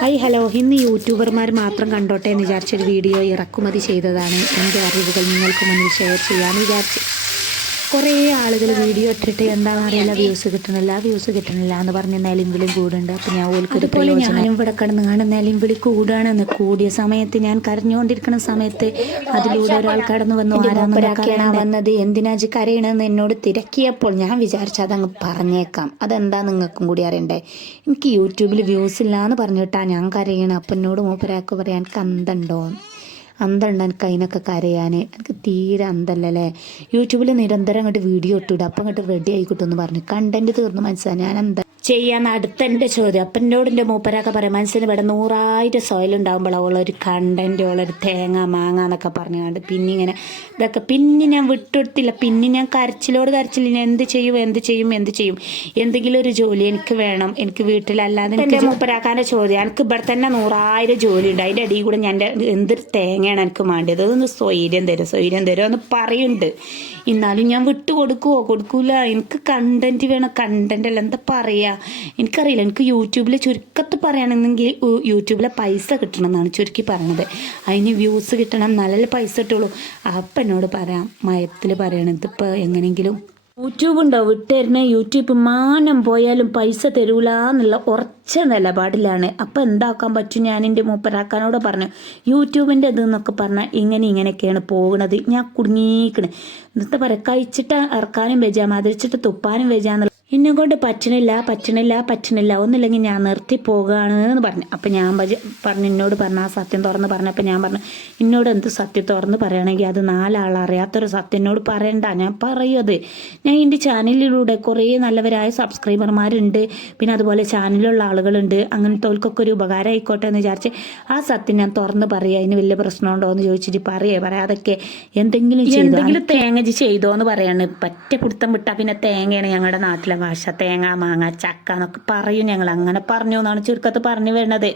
Hi hello, ഇന്ന് യൂട്യൂബർമാർ മാത്രം കണ്ടോട്ടെ എന്ന് വിചാരിച്ചൊരു വീഡിയോ ഇറക്കുമതി ചെയ്തതാണ്. എൻ്റെ അറിവുകൾ നിങ്ങൾക്ക് മുന്നിൽ ഷെയർ ചെയ്യാമെന്ന് വിചാരിച്ചു. കുറേ ആളുകൾ വീഡിയോ ഇട്ടിട്ട് എന്താണെന്ന് അറിയില്ല, വ്യൂസ് കിട്ടണില്ല എന്ന് പറഞ്ഞ് നിലവിലും കൂടുണ്ട്. അപ്പോൾ ഞാൻ ഓൽക്കൊരു പ്രയോജനം, ഞാനും ഇവിടെ കിടന്ന് കാണുന്ന നിലവിളി കൂടാണെന്ന്. കൂടിയ സമയത്ത് ഞാൻ കരഞ്ഞുകൊണ്ടിരിക്കുന്ന സമയത്ത് അതിലൂടെ ഒരാൾ കടന്നു വന്നു. ആരാണ് വന്നത്, എന്തിനാജ് കരയണമെന്ന് എന്നോട് തിരക്കിയപ്പോൾ ഞാൻ വിചാരിച്ചു അതങ്ങ് പറഞ്ഞേക്കാം, അതെന്താ നിങ്ങൾക്കും കൂടി അറിയണ്ടേ. എനിക്ക് യൂട്യൂബിൽ വ്യൂസ് ഇല്ല എന്ന് പറഞ്ഞിട്ടാ ഞാൻ കരയണം. അപ്പം എന്നോട് മൂപ്പരാക്ക് പറയാൻ എനിക്ക് അന്തണ്ടോ, അന്തണ്ട് എനിക്ക് അതിനൊക്കെ കരയാൻ, എനിക്ക് തീരെ അന്തല്ലല്ലേ. യൂട്യൂബിൽ നിരന്തരം അങ്ങോട്ട് വീഡിയോ ഇട്ടിടും, അപ്പം അങ്ങോട്ട് റെഡി ആയിക്കിട്ടെന്ന് പറഞ്ഞു. കണ്ടന്റ് തീർന്നു മനസ്സിലായി ഞാൻ എന്താ ചെയ്യാൻ. അടുത്തെൻ്റെ ചോദ്യം, അപ്പം എന്നോട് എൻ്റെ മൂപ്പരൊക്കെ പറയാം, മനസ്സിന് ഇവിടെ 100,000 സോയിലുണ്ടാകുമ്പോൾ അവളൊരു കണ്ടന്റ്, അവളൊരു തേങ്ങ മാങ്ങ എന്നൊക്കെ പറഞ്ഞുകൊണ്ട് പിന്നെ ഇങ്ങനെ ഇതൊക്കെ പിന്നെ ഞാൻ വിട്ടെടുത്തില്ല. പിന്നെ ഞാൻ കരച്ചില്ല, ഞാൻ എന്ത് ചെയ്യും എന്തെങ്കിലും ഒരു ജോലി എനിക്ക് വേണം, എനിക്ക് വീട്ടിലല്ലാതെ. എൻ്റെ മൂപ്പരാക്കാൻ്റെ ചോദ്യം, എനിക്ക് ഇവിടെ തന്നെ 100,000 ജോലി ഉണ്ട്, അതിൻ്റെ അടിയിൽ കൂടെ ഞാൻ എന്തൊരു തേങ്ങയാണ് എനിക്ക് വേണ്ടത്, അതൊന്ന് സ്വൈര്യം തരുമോ എന്ന് പറയുന്നുണ്ട്. എന്നാലും ഞാൻ കൊടുക്കൂല. എനിക്ക് കണ്ടന്റ് വേണം, കണ്ടന്റ് അല്ല എന്താ പറയുക എനിക്കറിയില്ല. എനിക്ക് യൂട്യൂബിൽ ചുരുക്കത്ത് പറയുകയാണെന്നെങ്കിൽ യൂട്യൂബിലെ പൈസ കിട്ടണം എന്നാണ് ചുരുക്കി പറയണത്. അതിന് വ്യൂസ് കിട്ടണം, നല്ല പൈസ കിട്ടുള്ളൂ. അപ്പം എന്നോട് പറയാം, മയത്തിൽ പറയണം, ഇതിപ്പോൾ എങ്ങനെയെങ്കിലും യൂട്യൂബ് ഉണ്ടോ വിട്ടുതരുന്ന, യൂട്യൂബ് മാനം പോയാലും പൈസ തരൂല എന്നുള്ള ഉറച്ച നിലപാടിലാണ്. അപ്പം എന്താക്കാൻ പറ്റും, ഞാൻ എൻ്റെ മൂപ്പരാക്കാനോട് പറഞ്ഞു യൂട്യൂബിൻ്റെ ഇതെന്നൊക്കെ പറഞ്ഞാൽ ഇങ്ങനെയൊക്കെയാണ് പോകുന്നത്. ഞാൻ കുടുങ്ങിക്കണ്, എന്നിട്ട് പറയാം കഴിച്ചിട്ട് ഇറക്കാനും വെച്ചാൽ മതിരിച്ചിട്ട് തുപ്പാനും വെച്ചാൽ എന്നെ കൊണ്ട് പറ്റണില്ല ഒന്നില്ലെങ്കിൽ ഞാൻ നിർത്തി പോകുകയാണ് എന്ന് പറഞ്ഞു. അപ്പം ഞാൻ പറഞ്ഞു, എന്നോട് പറഞ്ഞ ആ സത്യം തുറന്ന് പറഞ്ഞപ്പോൾ ഞാൻ പറഞ്ഞു, എന്നോട് എന്ത് സത്യം തുറന്ന് പറയുകയാണെങ്കിൽ അത് 4 ആൾ അറിയാത്തൊരു സത്യം എന്നോട് പറയണ്ട, ഞാൻ പറയത്. ഞാൻ എൻ്റെ ചാനലിലൂടെ കുറേ നല്ലവരായ സബ്സ്ക്രൈബർമാരുണ്ട്, പിന്നെ അതുപോലെ ചാനലിലുള്ള ആളുകളുണ്ട്, അങ്ങനത്തെ ഒരു ഉപകാരം ആയിക്കോട്ടെ എന്ന് വിചാരിച്ച് ആ സത്യം ഞാൻ തുറന്ന് പറയുക. അതിന് വലിയ പ്രശ്നമുണ്ടോ എന്ന് ചോദിച്ചിട്ട് പറയാതൊക്കെ എന്തെങ്കിലും തേങ്ങ ചെയ്തോ എന്ന് പറയാണ്. പറ്റ പിടുത്തം വിട്ടാൽ പിന്നെ തേങ്ങയാണ് ഞങ്ങളുടെ നാട്ടിലെ ഭാഷ. തേങ്ങ മാങ്ങ ചക്ക എന്നൊക്കെ പറയും ഞങ്ങൾ. അങ്ങനെ പറഞ്ഞു എന്നാണ് ചുരുക്കത്ത് പറഞ്ഞു വരുന്നത്.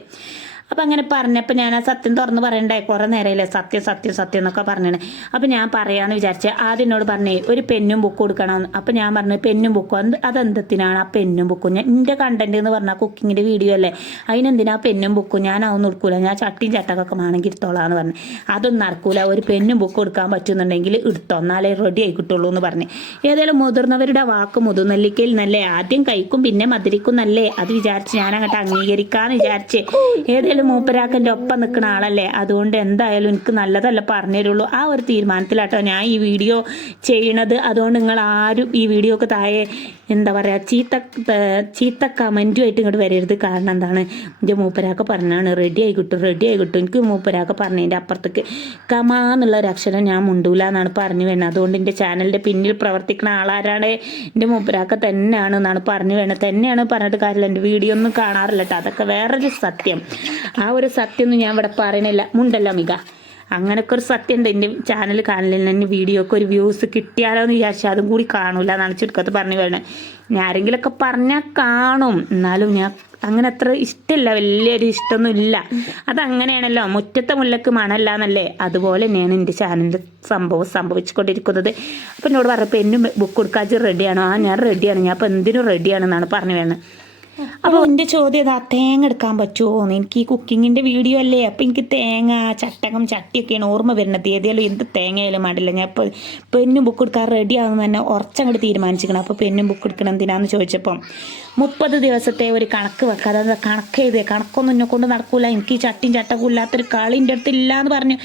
അപ്പം അങ്ങനെ പറഞ്ഞപ്പോൾ ഞാൻ ആ സത്യം തുറന്ന് പറയണ്ടേ, കുറേ നേരമില്ലേ സത്യം എന്നൊക്കെ പറഞ്ഞാണ്. അപ്പം ഞാൻ പറയാമെന്ന് വിചാരിച്ചത്. ആദ്യം എന്നോട് പറഞ്ഞേ ഒരു പെന്നും ബുക്കും കൊടുക്കണമെന്ന്. അപ്പം ഞാൻ പറഞ്ഞു പെന്നും ബുക്കും അതെന്തെത്തിനാണ് ആ പെന്നും ബുക്കും, ഞാൻ എൻ്റെ കണ്ടന്റ് എന്ന് പറഞ്ഞാൽ കുക്കിങ്ങിൻ്റെ വീഡിയോ അല്ലേ, അതിനെന്തിനാ പെന്നും ബുക്കും, ഞാൻ അതൊന്നും എടുക്കൂല, ഞാൻ ചട്ടിയും ചട്ടക്കൊക്കെ വേണമെങ്കിൽ എടുത്തോളാന്ന് പറഞ്ഞു. അതൊന്നും നടക്കൂല, ഒരു പെന്നും ബുക്കും എടുക്കാൻ പറ്റുന്നുണ്ടെങ്കിൽ എടുത്തോ, എന്നാലേ റെഡി ആയി കിട്ടുള്ളൂ എന്ന് പറഞ്ഞു. ഏതായാലും മുതിർന്നവരുടെ വാക്ക് മുതുനെല്ലിക്കയിൽ നല്ലേ, ആദ്യം കഴിക്കും പിന്നെ മധുരിക്കും നല്ലേ, അത് വിചാരിച്ച് ഞാൻ അങ്ങോട്ട് അംഗീകരിക്കാമെന്ന് വിചാരിച്ച്. ഏതായാലും മൂപ്പരാക്കൻ്റെ ഒപ്പം നിൽക്കുന്ന ആളല്ലേ, അതുകൊണ്ട് എന്തായാലും എനിക്ക് നല്ലതല്ല പറഞ്ഞു തരുള്ളൂ. ആ ഒരു തീരുമാനത്തിലാട്ടോ ഞാൻ ഈ വീഡിയോ ചെയ്യണത്. അതുകൊണ്ട് നിങ്ങൾ ആരും ഈ വീഡിയോക്ക് താഴെ എന്താ പറയുക ചീത്ത കമൻറ്റുമായിട്ട് ഇങ്ങോട്ട് വരരുത്. കാരണം എന്താണ്, എൻ്റെ മൂപ്പരാക്ക പറഞ്ഞാണ് റെഡി ആയി കിട്ടും. എനിക്ക് മൂപ്പരാക്ക പറഞ്ഞതിൻ്റെ അപ്പുറത്തേക്ക് കമാന്നുള്ള ഒരു അക്ഷരം ഞാൻ മുണ്ടൂല എന്നാണ് പറഞ്ഞു വേണത്. അതുകൊണ്ട് എൻ്റെ ചാനലിൻ്റെ പിന്നിൽ പ്രവർത്തിക്കുന്ന ആളാരാണ്, എൻ്റെ മൂപ്പരാക്ക തന്നെയാണ് എന്നാണ് പറഞ്ഞു വേണത്. തന്നെയാണ് പറഞ്ഞിട്ട് കാര്യമില്ല, എൻ്റെ വീഡിയോ ഒന്നും കാണാറില്ല കേട്ടോ, അതൊക്കെ വേറൊരു സത്യം. ആ ഒരു സത്യമൊന്നും ഞാൻ ഇവിടെ പറയണില്ല, മുണ്ടല്ല മിക. അങ്ങനെയൊക്കെ ഒരു സത്യം ഉണ്ട്. എൻ്റെ ചാനൽ കാണില്ല, എൻ്റെ വീഡിയോക്ക് ഒരു വ്യൂസ് കിട്ടിയാലോ എന്ന് വിചാരിച്ചാൽ അതും കൂടി കാണൂല എന്നാണ് ചുരുക്കത്ത് പറഞ്ഞു വേണത്. ഞാൻ ആരെങ്കിലുമൊക്കെ പറഞ്ഞാൽ കാണും, എന്നാലും ഞാൻ അങ്ങനെ അത്ര ഇഷ്ടമില്ല, വലിയൊരു ഇഷ്ടമൊന്നും ഇല്ല. അതങ്ങനെയാണല്ലോ, മുറ്റത്തെ മുല്ലക്ക് മണല്ല എന്നല്ലേ, അതുപോലെ തന്നെയാണ് എൻ്റെ ചാനലിൽ സംഭവിച്ചുകൊണ്ടിരിക്കുന്നത്. അപ്പം എന്നോട് പറഞ്ഞപ്പോൾ എന്നും ബുക്ക് കൊടുക്കാച്ച് റെഡിയാണോ, ആ ഞാൻ റെഡിയാണ്, ഞാൻ അപ്പോൾ എന്തിനും റെഡിയാണെന്നാണ് പറഞ്ഞു വേണത്. അപ്പോൾ എൻ്റെ ചോദ്യം തേങ്ങ എടുക്കാൻ പറ്റുമോ എന്ന്. എനിക്ക് ഈ കുക്കിങ്ങിൻ്റെ വീഡിയോ അല്ലേ, അപ്പോൾ എനിക്ക് തേങ്ങ ചട്ടകം ചട്ടിയൊക്കെയാണ് ഓർമ്മ വരുന്നത്. ഏതായാലും എന്ത് തേങ്ങയായാലും വേണ്ടില്ല, ഞാൻ ഇപ്പോൾ പെന്നും ബുക്ക് എടുക്കാൻ റെഡി ആകുമെന്ന് തന്നെ ഉറച്ചങ്ങോട്ട് തീരുമാനിച്ചിരിക്കണം. അപ്പോൾ പെന്നും ബുക്ക് എടുക്കണം എന്തിനാന്ന് ചോദിച്ചപ്പം 30 ദിവസത്തെ ഒരു കണക്ക് വെക്കാതെ, അത് കണക്കൊന്നും എന്നെ കൊണ്ട് നടക്കൂല, എനിക്ക് ഈ ചട്ടിയും ചട്ടക്കും ഇല്ലാത്തൊരു കളി എൻ്റെ അടുത്ത് ഇല്ല എന്ന് പറഞ്ഞു.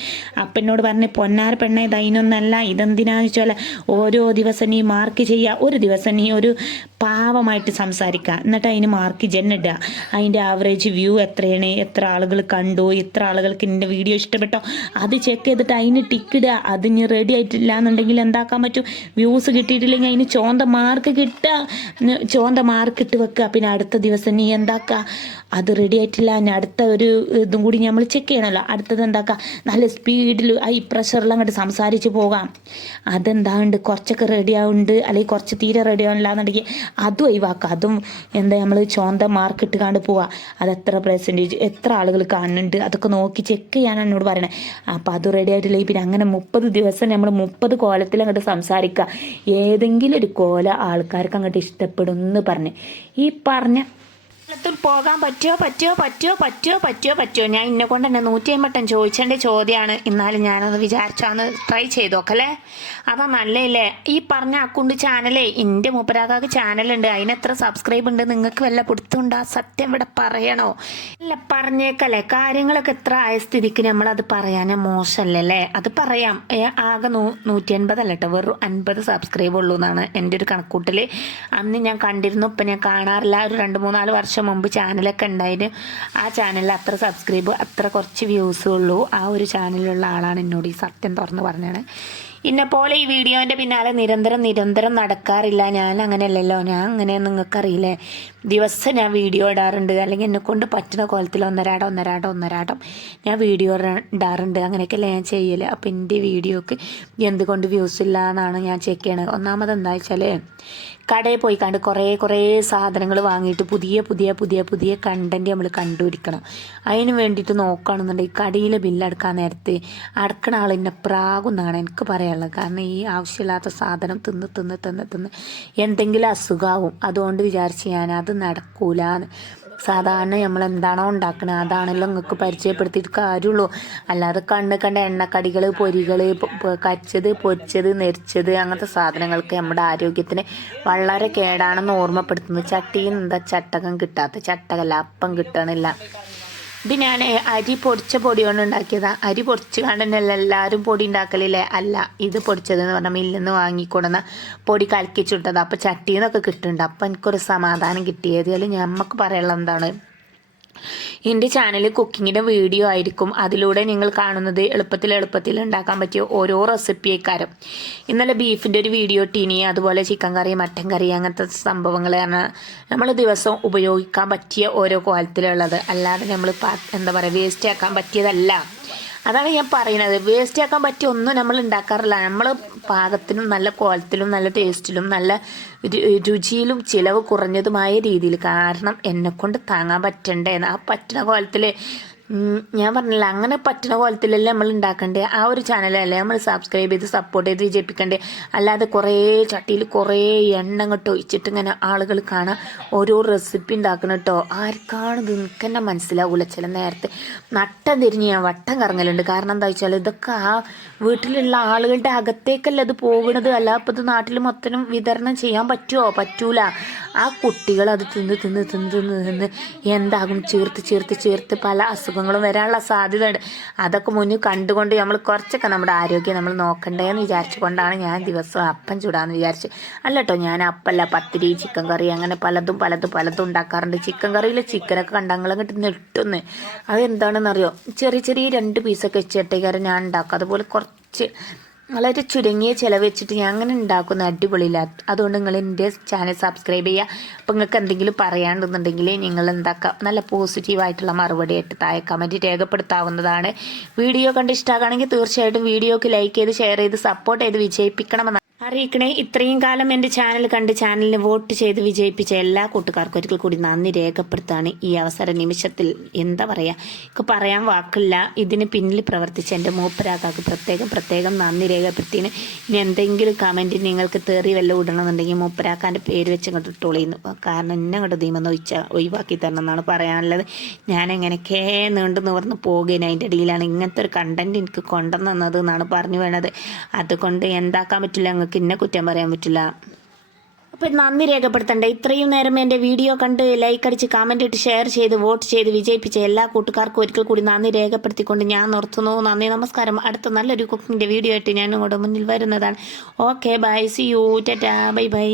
അപ്പം എന്നോട് പറഞ്ഞ് പൊന്നാര പെണ്ണെ ഇതൊന്നല്ല, ഇതെന്തിനാന്ന് വെച്ചാൽ ഓരോ ദിവസം നീ മാർക്ക് ചെയ്യുക, ഒരു ദിവസം നീ ഒരു പാവമായിട്ട് സംസാരിക്കുക, എന്നിട്ട് അതിന് മാർക്ക് ജന്നിടുക, അതിൻ്റെ ആവറേജ് വ്യൂ എത്രയാണ്, എത്ര ആളുകൾ കണ്ടു, എത്ര ആളുകൾക്ക് എൻ്റെ വീഡിയോ ഇഷ്ടപ്പെട്ടോ, അത് ചെക്ക് ചെയ്തിട്ട് അതിന് ടിക്കിടുക. അത് ഇനി റെഡി ആയിട്ടില്ല എന്നുണ്ടെങ്കിൽ എന്താക്കാൻ പറ്റും, വ്യൂസ് കിട്ടിയിട്ടില്ലെങ്കിൽ അതിന് ചോന്ത മാർക്ക് ഇട്ട് വെക്കുക. പിന്നെ അടുത്ത ദിവസം നീ എന്താക്കുക, അത് റെഡി ആയിട്ടില്ല, ഇനി അടുത്ത ഒരു ഇതും കൂടി നമ്മൾ ചെക്ക് ചെയ്യണമല്ലോ, അടുത്തത് എന്താക്കുക, നല്ല സ്പീഡിൽ ഹൈ പ്രഷറിൽ അങ്ങോട്ട് സംസാരിച്ച് പോകാം. അതെന്താണ്ട് കുറച്ചൊക്കെ റെഡി ആവുന്നുണ്ട്, അല്ലെങ്കിൽ കുറച്ച് തീരെ റെഡി ആവണില്ല എന്നുണ്ടെങ്കിൽ അതും ഒഴിവാക്കുക. അതും എന്താ നമ്മൾ ചോന്ത മാർക്ക് ഇട്ടുകാണ്ട് പോവുക, അത് എത്ര പെർസെൻറ്റേജ് എത്ര ആളുകൾ കാണുന്നുണ്ട് അതൊക്കെ നോക്കി ചെക്ക് ചെയ്യാനാണ് എന്നോട് പറയണത്. അപ്പോൾ അത് റെഡി ആയിട്ടില്ലെങ്കിൽ പിന്നെ അങ്ങനെ 30 ദിവസം നമ്മൾ 30 കോലത്തിൽ അങ്ങോട്ട് സംസാരിക്കുക. ഏതെങ്കിലും ഒരു കോല ആൾക്കാർക്ക് അങ്ങോട്ട് ഇഷ്ടപ്പെടും എന്ന് പറഞ്ഞ് ഈ പറഞ്ഞ ത്തിൽ പോകാൻ പറ്റുമോ ഞാൻ ഇന്നെ കൊണ്ട് തന്നെ 150 ചോദിച്ചേണ്ട ചോദ്യമാണ്. എന്നാലും ഞാനത് വിചാരിച്ചാന്ന് ട്രൈ ചെയ്ത് നോക്കല്ലേ. അപ്പം നല്ലയില്ലേ ഈ പറഞ്ഞ അക്കൗണ്ട് ചാനലേ എൻ്റെ മൂപ്പരാക്കാക്ക് ചാനലുണ്ട്. അതിനെത്ര സബ്സ്ക്രൈബ് ഉണ്ട് നിങ്ങൾക്ക് വല്ല പിടുത്തുണ്ടോ? സത്യം ഇവിടെ പറയണോ? അല്ല പറഞ്ഞേക്കല്ലേ. കാര്യങ്ങളൊക്കെ എത്ര ആയ സ്ഥിതിക്ക് നമ്മളത് പറയാൻ മോശമല്ലേ. അത് പറയാം. ആകെ 180 അല്ല കേട്ടോ, വെറും 50 സബ്സ്ക്രൈബ് ഉള്ളൂ എന്നാണ് എൻ്റെ ഒരു കണക്കൂട്ടൽ. അന്ന് ഞാൻ കണ്ടിരുന്നു, ഇപ്പം ഞാൻ കാണാറില്ല. ഒരു 2-3-4 വർഷം മുമ്പ് ചാനലൊക്കെ ഉണ്ടായിരുന്നു. ആ ചാനലിൽ അത്ര സബ്സ്ക്രൈബ്, അത്ര കുറച്ച് വ്യൂസേ ഉള്ളൂ. ആ ഒരു ചാനലിലുള്ള ആളാണ് എന്നോട് ഈ സത്യം തുറന്ന് പറഞ്ഞത്. ഇന്നെപ്പോലെ ഈ വീഡിയോൻ്റെ പിന്നാലെ നിരന്തരം നടക്കാറില്ല. ഞാൻ അങ്ങനെയല്ലല്ലോ. ഞാൻ അങ്ങനെ നിങ്ങൾക്കറിയില്ലേ, ദിവസം ഞാൻ വീഡിയോ ഇടാറുണ്ട്. അല്ലെങ്കിൽ എന്നെക്കൊണ്ട് പറ്റുന്ന കോലത്തിൽ ഒന്നരാടം ഞാൻ വീഡിയോ ഇടാറുണ്ട്. അങ്ങനെയൊക്കെയല്ലേ ഞാൻ ചെയ്യൽ. അപ്പം എൻ്റെ വീഡിയോക്ക് എന്തുകൊണ്ട് വ്യൂസ് ഇല്ല എന്നാണ് ഞാൻ ചെക്ക് ചെയ്യണത്. ഒന്നാമത് എന്താ വെച്ചാൽ കടയിൽ പോയി കണ്ട് കുറേ സാധനങ്ങൾ വാങ്ങിയിട്ട് പുതിയ കണ്ടൻറ്റ് നമ്മൾ കണ്ടുപിടിക്കണം. അതിന് വേണ്ടിയിട്ട് നോക്കുകയാണെന്നുണ്ടെങ്കിൽ കടയിലെ ബില്ലടക്കാൻ നേരത്ത് അടക്കണ ആൾ എന്നെ പ്രാകുന്നാണ് എനിക്ക് പറയാനുള്ളത്. കാരണം ഈ ആവശ്യമില്ലാത്ത സാധനം തിന്ന് എന്തെങ്കിലും അസുഖമാവും. അതുകൊണ്ട് വിചാരിച്ച് ഞാൻ അത് നടക്കൂലെന്ന്. സാധാരണ നമ്മൾ എന്താണോ ഉണ്ടാക്കുന്നത് അതാണല്ലോ നിങ്ങൾക്ക് പരിചയപ്പെടുത്തിയിട്ട് കാര്യമുള്ളൂ. അല്ലാതെ കണ്ട എണ്ണക്കടികൾ, പൊരികൾ, കരിച്ചത്, പൊരിച്ചത്, നെരിച്ചത് അങ്ങനത്തെ സാധനങ്ങൾക്ക് നമ്മുടെ ആരോഗ്യത്തിന് വളരെ കേടാണെന്ന് ഓർമ്മപ്പെടുത്തുന്നു. ചട്ടിയിൽ നിന്ന് എന്താ ചട്ടകം കിട്ടാത്ത ചട്ടകല്ല, അപ്പം കിട്ടണില്ല. ഇത് ഞാൻ അരി പൊടിച്ച പൊടി കൊണ്ട് ഉണ്ടാക്കിയതാണ്. അരി പൊടിച്ച് കണ്ടല്ല എല്ലാവരും പൊടി ഉണ്ടാക്കലില്ലേ. അല്ല, ഇത് പൊടിച്ചതെന്ന് പറഞ്ഞാൽ മില്ലിൽ നിന്ന് വാങ്ങിക്കൊടുന്ന പൊടി കലക്കിച്ചിട്ടത്. അപ്പോൾ ചട്ടിയിൽ നിന്നൊക്കെ കിട്ടുന്നുണ്ട്. അപ്പം എനിക്കൊരു സമാധാനം കിട്ടിയത്. അതിൽ നമുക്ക് പറയാനുള്ളത് എന്താണ്, എൻ്റെ ചാനൽ കുക്കിങ്ങിൻ്റെ വീഡിയോ ആയിരിക്കും. അതിലൂടെ നിങ്ങൾ കാണുന്നത് എളുപ്പത്തിൽ ഉണ്ടാക്കാൻ പറ്റിയ ഓരോ റെസിപ്പിയേക്കാരും. ഇന്നലെ ബീഫിൻ്റെ ഒരു വീഡിയോ ഇട്ടീനി. അതുപോലെ ചിക്കൻ കറി, മട്ടൻ കറി അങ്ങനത്തെ സംഭവങ്ങൾ നമ്മൾ ദിവസം ഉപയോഗിക്കാൻ പറ്റിയ ഓരോ കോലത്തിലുള്ളത്. അല്ലാതെ നമ്മൾ എന്താ പറയുക വേസ്റ്റ് ആക്കാൻ പറ്റിയതല്ല. അതാണ് ഞാൻ പറയുന്നത്. വേസ്റ്റ് ആക്കാൻ പറ്റിയ ഒന്നും നമ്മൾ ഉണ്ടാക്കാറില്ല. നമ്മൾ പാകത്തിനും നല്ല ക്വാളിറ്റിയിലും നല്ല ടേസ്റ്റിലും നല്ല രുചിയിലും ചിലവ് കുറഞ്ഞതുമായ രീതിയിൽ, കാരണം എന്നെക്കൊണ്ട് താങ്ങാൻ പറ്റണ്ടേ. ആ പറ്റുന്ന കോലത്തിൽ ഞാൻ പറഞ്ഞില്ല, അങ്ങനെ പറ്റുന്ന കോലത്തിലല്ലേ നമ്മൾ ഉണ്ടാക്കണ്ടേ. ആ ഒരു ചാനലല്ലേ നമ്മൾ സബ്സ്ക്രൈബ് ചെയ്ത് സപ്പോർട്ട് ചെയ്ത് വിജയിപ്പിക്കണ്ടേ. അല്ലാതെ കുറേ ചട്ടിയിൽ കുറേ എണ്ണ ഇങ്ങോട്ട് ഒഴിച്ചിട്ട് ഇങ്ങനെ ആളുകൾ കാണാൻ ഓരോ റെസിപ്പി ഉണ്ടാക്കണം കേട്ടോ. ആർക്കാണ് ഇത് എനിക്ക് തന്നെ മനസ്സിലാവില്ല. ചില നേരത്തെ നട്ടം തിരിഞ്ഞ് ഞാൻ വട്ടം കറങ്ങലുണ്ട്. കാരണം എന്താ വെച്ചാൽ ഇതൊക്കെ ആ വീട്ടിലുള്ള ആളുകളുടെ അകത്തേക്കല്ല ഇത് പോകുന്നത്. അല്ല അപ്പോൾ ഇത് നാട്ടിൽ മൊത്തം വിതരണം ചെയ്യാൻ പറ്റൂല. ആ കുട്ടികൾ അത് തിന്ന് എന്താകും ചേർത്ത് പല അസുഖങ്ങളും വരാനുള്ള സാധ്യത ഉണ്ട്. അതൊക്കെ മുന്നിൽ കണ്ടുകൊണ്ട് നമ്മൾ കുറച്ചൊക്കെ നമ്മുടെ ആരോഗ്യം നമ്മൾ നോക്കണ്ടേന്ന് വിചാരിച്ചുകൊണ്ടാണ് ഞാൻ ദിവസം അപ്പം ചൂടാന്ന് വിചാരിച്ചു. അല്ല കേട്ടോ, ഞാൻ അപ്പല്ല, പത്തിരി, ചിക്കൻ കറി അങ്ങനെ പലതും ഉണ്ടാക്കാറുണ്ട്. ചിക്കൻ കറിയിൽ ചിക്കനൊക്കെ കണ്ടങ്ങളങ്ങോട്ട് നെട്ടുന്ന്. അത് എന്താണെന്നറിയോ, ചെറിയ 2 പീസൊക്കെ വെച്ചിട്ടേക്കാരം ഞാൻ ഉണ്ടാക്കും. അതുപോലെ കുറച്ച് വളരെ ചുരുങ്ങിയ ചിലവ് വെച്ചിട്ട് ഞാൻ അങ്ങനെ ഉണ്ടാക്കുന്ന അടിപൊളിയില്ല. അതുകൊണ്ട് നിങ്ങൾ എൻ്റെ ചാനൽ സബ്സ്ക്രൈബ് ചെയ്യുക. അപ്പോൾ നിങ്ങൾക്ക് എന്തെങ്കിലും പറയാണ്ടെന്നുണ്ടെങ്കിൽ നിങ്ങൾ എന്താക്കുക, നല്ല പോസിറ്റീവായിട്ടുള്ള മറുപടി ആയിട്ട് താഴെ കമൻറ്റ് രേഖപ്പെടുത്താവുന്നതാണ്. വീഡിയോ കണ്ട് ഇഷ്ടമാകുകയാണെങ്കിൽ തീർച്ചയായിട്ടും വീഡിയോക്ക് ലൈക്ക് ചെയ്ത് ഷെയർ ചെയ്ത് സപ്പോർട്ട് ചെയ്ത് വിജയിപ്പിക്കണമെന്ന് അറിയിക്കണേ. ഇത്രയും കാലം എൻ്റെ ചാനൽ കണ്ട് ചാനലിന് വോട്ട് ചെയ്ത് വിജയിപ്പിച്ച എല്ലാ കൂട്ടുകാർക്കും ഒരിക്കൽ കൂടി നന്ദി രേഖപ്പെടുത്താണ് ഈ അവസര നിമിഷത്തിൽ. എന്താ പറയുക, എനിക്ക് പറയാൻ വാക്കില്ല. ഇതിന് പിന്നിൽ പ്രവർത്തിച്ച എൻ്റെ മൂപ്പരാക്കാക്ക് പ്രത്യേകം നന്ദി രേഖപ്പെടുത്തിന്. ഇനി എന്തെങ്കിലും കമൻറ്റ് നിങ്ങൾക്ക് തെറി വല്ലതും ഇടണമെന്നുണ്ടെങ്കിൽ മൂപ്പരാക്കാൻ്റെ പേര് വെച്ച് ഇങ്ങോട്ട് ഇട്ടോളിയുന്നു. കാരണം എന്നെ അങ്ങോട്ട് ദീമെന്ന് ഒഴിവാക്കി തരണം എന്നാണ് പറയാനുള്ളത്. ഞാനെങ്ങനെയൊക്കെ നീണ്ടു നിവർന്ന് പോകുകയും അതിൻ്റെ ഇടയിലാണ് ഇങ്ങനത്തെ ഒരു കണ്ടൻറ്റ് എനിക്ക് കൊണ്ടുവന്നത് എന്നാണ് പറഞ്ഞു വേണത്. അതുകൊണ്ട് എന്താക്കാൻ പറ്റില്ല, ഞങ്ങൾക്ക് ഇന്നെ കുറ്റം പറയാൻ പറ്റില്ല. അപ്പം നന്ദി രേഖപ്പെടുത്തണ്ടേ. ഇത്രയും നേരം എൻ്റെ വീഡിയോ കണ്ട് ലൈക്ക് അടിച്ച് കമൻറ്റ് ഇട്ട് ഷെയർ ചെയ്ത് വോട്ട് ചെയ്ത് വിജയിപ്പിച്ച എല്ലാ കൂട്ടുകാർക്കും ഒരിക്കൽ കൂടി നന്ദി രേഖപ്പെടുത്തിക്കൊണ്ട് ഞാൻ നിർത്തുന്നു. നന്ദി, നമസ്കാരം. അടുത്ത നല്ലൊരു കുക്കിങ്ങിൻ്റെ വീഡിയോ ആയിട്ട് ഞാൻ ഇങ്ങോട്ട് മുന്നിൽ വരുന്നതാണ്. Okay, bye, see you, tata, by.